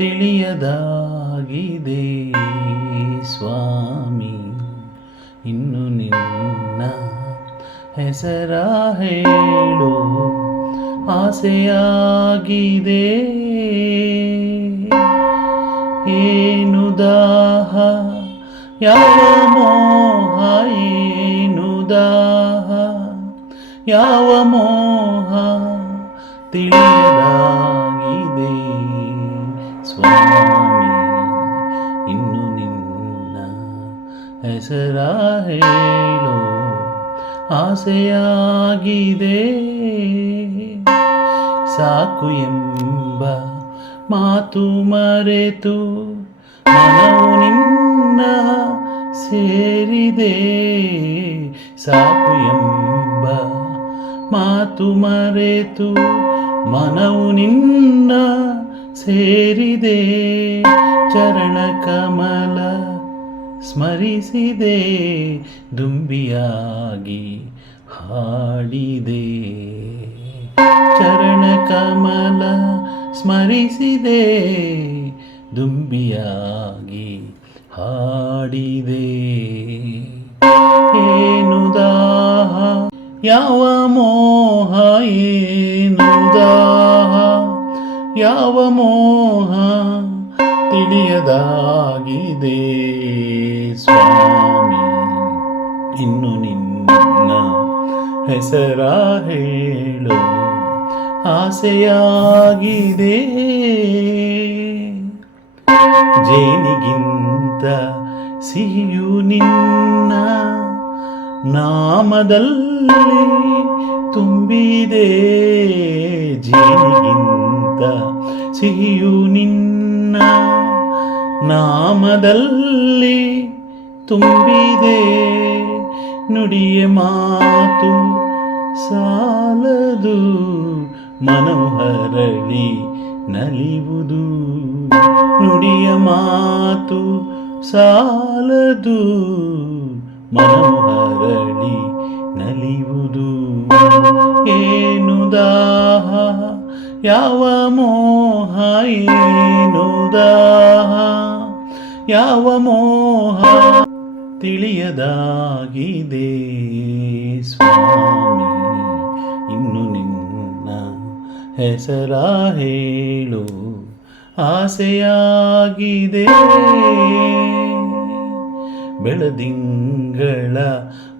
ತಿಳಿಯದಾಗಿದೆ. ಸ್ವಾಮಿ, ಇನ್ನು ನಿನ್ನ ಹೆಸರ ಹೇಳು. ಆಸೆಯಾಗಿದೆ. ಏನು ದಾಹ? ಯಾವ ಮೋಹ? ಏನು ದಾಹ? ಯಾವ ಮೋಹ? ತಿಳಿಯದಾಗಿದೆ. ಸ್ವಾಮಿ, ಇನ್ನು ನಿನ್ನ ಹೆಸರ ಹೇಳು. ಆಸೆಯಾಗಿದೆ. ಸಾಕು ಎಂಬ ಮಾತು ಮರೆತು ಮನವು ನಿನ್ನ ಸೇರಿದೆ. ಸಾಕು ಎಂಬ ಮಾತು ಮರೆತು ಮನವು ನಿನ್ನ ಸೇರಿದೆ, ಚರಣ ಕಮಲ ಸ್ಮರಿಸಿದೆ, ದುಂಬಿಯಾಗಿ ಹಾಡಿದೆ. ಚರಣ ಕಮಲ ಸ್ಮರಿಸಿದೆ, ದುಂಬಿಯಾಗಿ ಹಾಡಿದೆ. ಏನು ದಾಹ, ಯಾವ ಮೋಹ, ಏನು ಯಾವ ಮೋಹ ತಿಳಿಯದಾಗಿದೆ? ಸ್ವಾಮಿ, ಇನ್ನು ನಿನ್ನ ಹೆಸರ ಹೇಳು. ಆಸೆಯಾಗಿದೆ. ಜೇನಿಗಿಂತ ಸಿಹಿಯು ನಿನ್ನ ನಾಮದಲ್ಲಿ ತುಂಬಿದೆ. ಜೇನಿಗಿಂತ ಸಿಹಿಯು ನಿನ್ನ ನಾಮದಲ್ಲಿ ತುಂಬಿದೆ. ನುಡಿಯ ಮಾತು ಸಾಲದು ಮನೋಹರಳಿ ನಲಿವುದು ನುಡಿಯ ಮಾತು ಸಾಲದು ಮನೋಹರಳಿ ನಲಿವುದು ಏನು ದಾಹ ಯಾವ ಮೋಹ ಏನುದ ಯಾವ ಮೋಹ ತಿಳಿಯದಾಗಿದೆ? ಸ್ವಾಮಿ, ಇನ್ನು ನಿನ್ನ ಹೆಸರ ಹೇಳು. ಆಸೆಯಾಗಿದೆ. ಬೆಳದಿಂಗಳ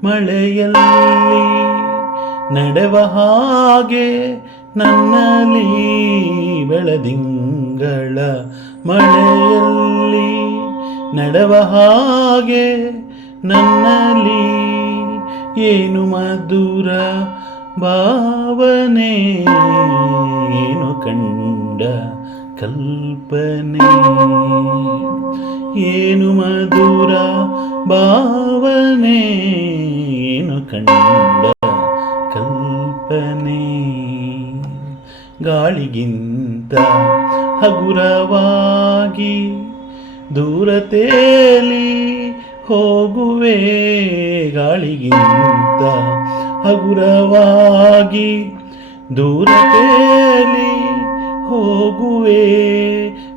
ಮಳೆಯಲ್ಲಿ ನಡೆವ ಹಾಗೆ ನನ್ನಲ್ಲಿ ಬೆಳದಿಂಗಳ ಮಳೆಯಲ್ಲಿ ನಡೆವ ಹಾಗೆ ನನ್ನಲ್ಲಿ ಏನು ಮಧುರ ಭಾವನೆ, ಏನು ಕಂಡ ಕಲ್ಪನೆ, ಏನು ಮಧುರ ಭಾವನೆ, ಏನು ಕಂಡ ಕಲ್ಪನೆ. ಗಾಳಿಗಿಂತ ಹಗುರವಾಗಿ ದೂರ ತೇಲಿ ಹೋಗುವೆ. ಗಾಳಿಗಿಂತ ಹಗುರವಾಗಿ ದೂರ ತೇಲಿ ಹೋಗುವೆ.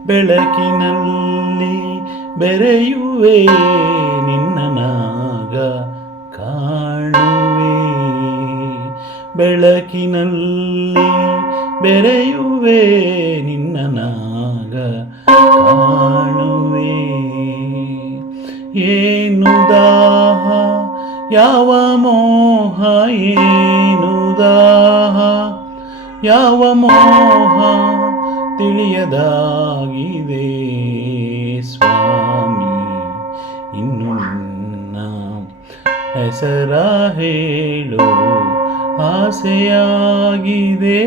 ಬೆಳಕಿನಲ್ಲಿ ಬೆರೆಯುವೆ. ನಿನ್ನ ನಾಗ ಕಾಣುವೆ ಬೆಳಕಿನಲ್ಲಿ ಬೆರೆಯುವೆ ನಿನ್ನ ನಾಗ ಕಾಣುವೆ. ಏನು ದಾಹ, ಯಾವ ಮೋಹ, ಏನು ದಾಹ, ಯಾವ ಮೋಹ ತಿಳಿಯದಾಗಿದೆ ಸ್ವಾಮಿ. ಇನ್ನು ಹೆಸರ ಹೇಳು. ಆಸೆಯಾಗಿದೆ.